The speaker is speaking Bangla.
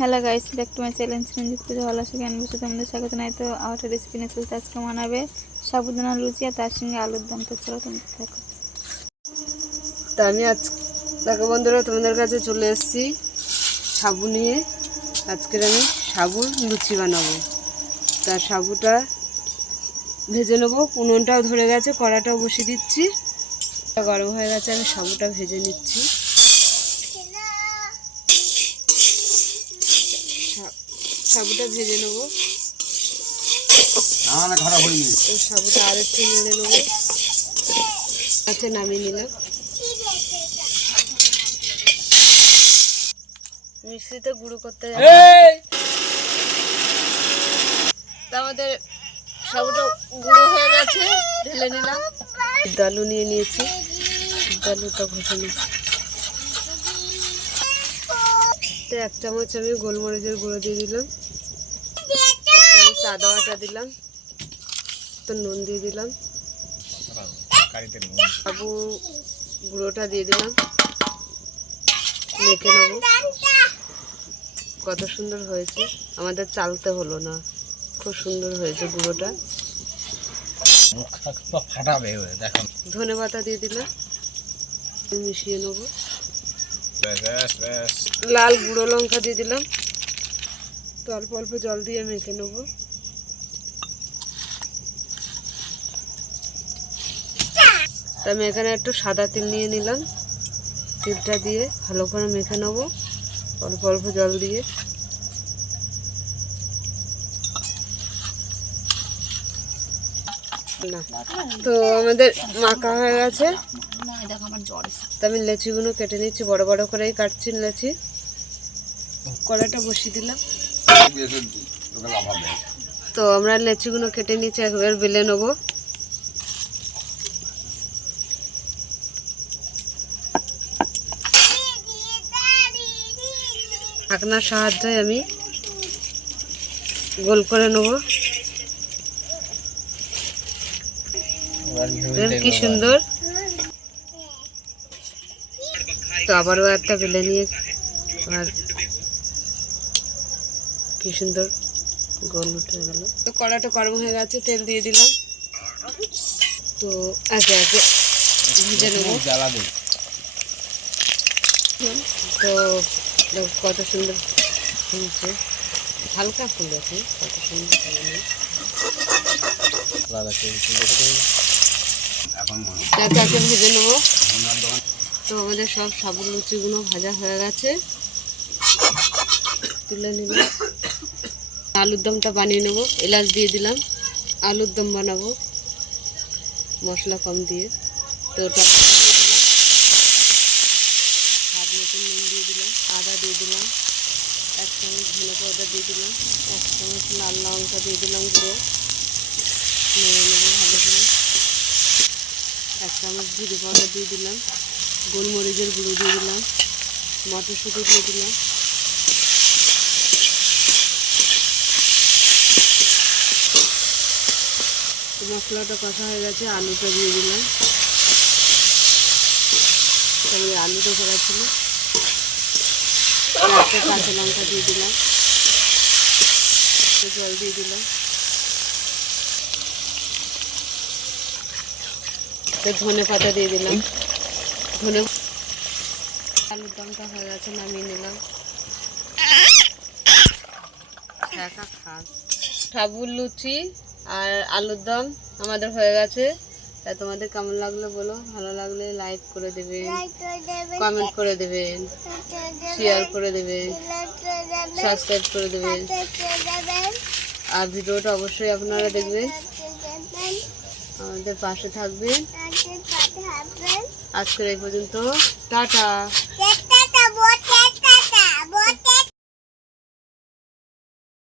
Hello guys back to my challenge Sanjit Pujo ভালো আছে জ্ঞান বসে তোমাদের স্বাগত নাই তো আমার রেসিপি নিয়ে চলতে আজকে বানাবে সাবুদানা লুচি আর তার সঙ্গে আলুর দম। তো চলো তুমি দেখো। তা আমি আজ দেখো বন্ধুরা, তোমাদের কাছে চলে এসেছি সাবু নিয়ে। আজকের আমি সাবুর লুচি বানাবো। তা সাবুটা ভেজে নেব। উনুনটাও ধরে গেছে, কড়াটাও বসিয়ে দিচ্ছি। গরম হয়ে গেছে, আমি সাবুটা ভেজে নিচ্ছি। সাবুটা ভেজে নেব। তো সাবুটা আর একটু নেড়ে নেব। আচ্ছা নামিয়ে নিলাম। মিক্সিতে গুঁড়ো করতে আমাদের সাবুটা গুঁড়ো হয়ে গেছে ঢেলে নিলাম। ডালু নিয়ে নিয়েছি। ডালুটা ঘষে নিচ্ছি তো এক চামচ আমি গোলমরিচের গুঁড়ো দিয়ে দিলাম। আদা বাটা দিলাম তো নুন দিয়ে দিলাম। সাবু গুঁড়োটা দিয়ে দিলাম মেখে নেব। কত সুন্দর হয়েছে আমাদের চালতে হলো না খুব সুন্দর হয়েছে গুঁড়োটা। ফাটাবে দেখো ধনে পাতা দিয়ে দিলাম মিশিয়ে নেব। লাল গুঁড়ো লঙ্কা দিয়ে দিলাম। তো অল্প অল্প জল দিয়ে মেখে নেব। আমি এখানে একটু সাদা তিল নিয়ে নিলাম। তিলটা দিয়ে ভালো করে মেখে নেব, অল্প অল্প জল দিয়ে। না, তো আমাদের মাখা হয়ে গেছে। আমি লেচিগুলো কেটে নিচ্ছি, বড় বড় করেই কাটছি লেচি। কড়াটা বসিয়ে দিলাম। তো আমরা লেচিগুলো কেটে নিচ্ছি, একবার বেলে নেব। ঢাকনার সাহায্যে আমি গোল করে নেব। কি সুন্দর। তো আবারও একটা বেলে নিয়ে আর কি সুন্দর গোল উঠে গেল। তো কড়াটা গরম হয়ে গেছে তেল দিয়ে দিলাম। তো আগে আগে ভেজে নেব। তো দেখো কত সুন্দর ফুলছে। হালকা ফুল আছে কত সুন্দর আগে ভেজে নেব। তো আমাদের সব সাবুন লুচিগুলো ভাজা হয়ে গেছে। তুলে নিলাম। আলুর দমটা বানিয়ে নেব, এলাচ দিয়ে দিলাম, আলুর দম বানাবো, মশলা কম দিয়ে, তো টমেটো দিয়ে দিলাম। স্বাদ মতন নুন দিয়ে দিলাম, আদা দিয়ে দিলাম, এক চামচ ধনে পাউডার দিয়ে দিলাম, এক চামচ লাল লঙ্কা দিয়ে দিলাম গুঁড়ো। নেড়ে নেব ভালো করে এক চামচ জিরে পাউডার দিয়ে দিলাম, গোলমরিচের গুঁড়ো দিয়ে দিলাম, মটরশুঁটি দিয়ে দিলাম। মশলাটা কষা হয়ে গেছে, আলুটা দিয়ে দিলাম। তারপরে আলুটা করা ছিল। একটা কাঁচা লঙ্কা দিয়ে দিলাম। জল দিয়ে দিলাম। ধনে পাতা দিয়ে দিলাম। ধনে আলুর দমটা হয়ে গেছে, নামিয়ে নিলাম। সাবুর লুচি। আর আলুর দম আমাদের হয়ে গেছে। তা তোমাদের কেমন লাগল বলো? ভালো লাগলে লাইক করে দেবেন কমেন্ট করে দেবেন শেয়ার করে দেবেন সাবস্ক্রাইব করে দেবেন আর ভিডিওটা অবশ্যই আপনারা দেখবেন। আমাদের পাশে থাকবেন। আজকের এই পর্যন্ত টাটা।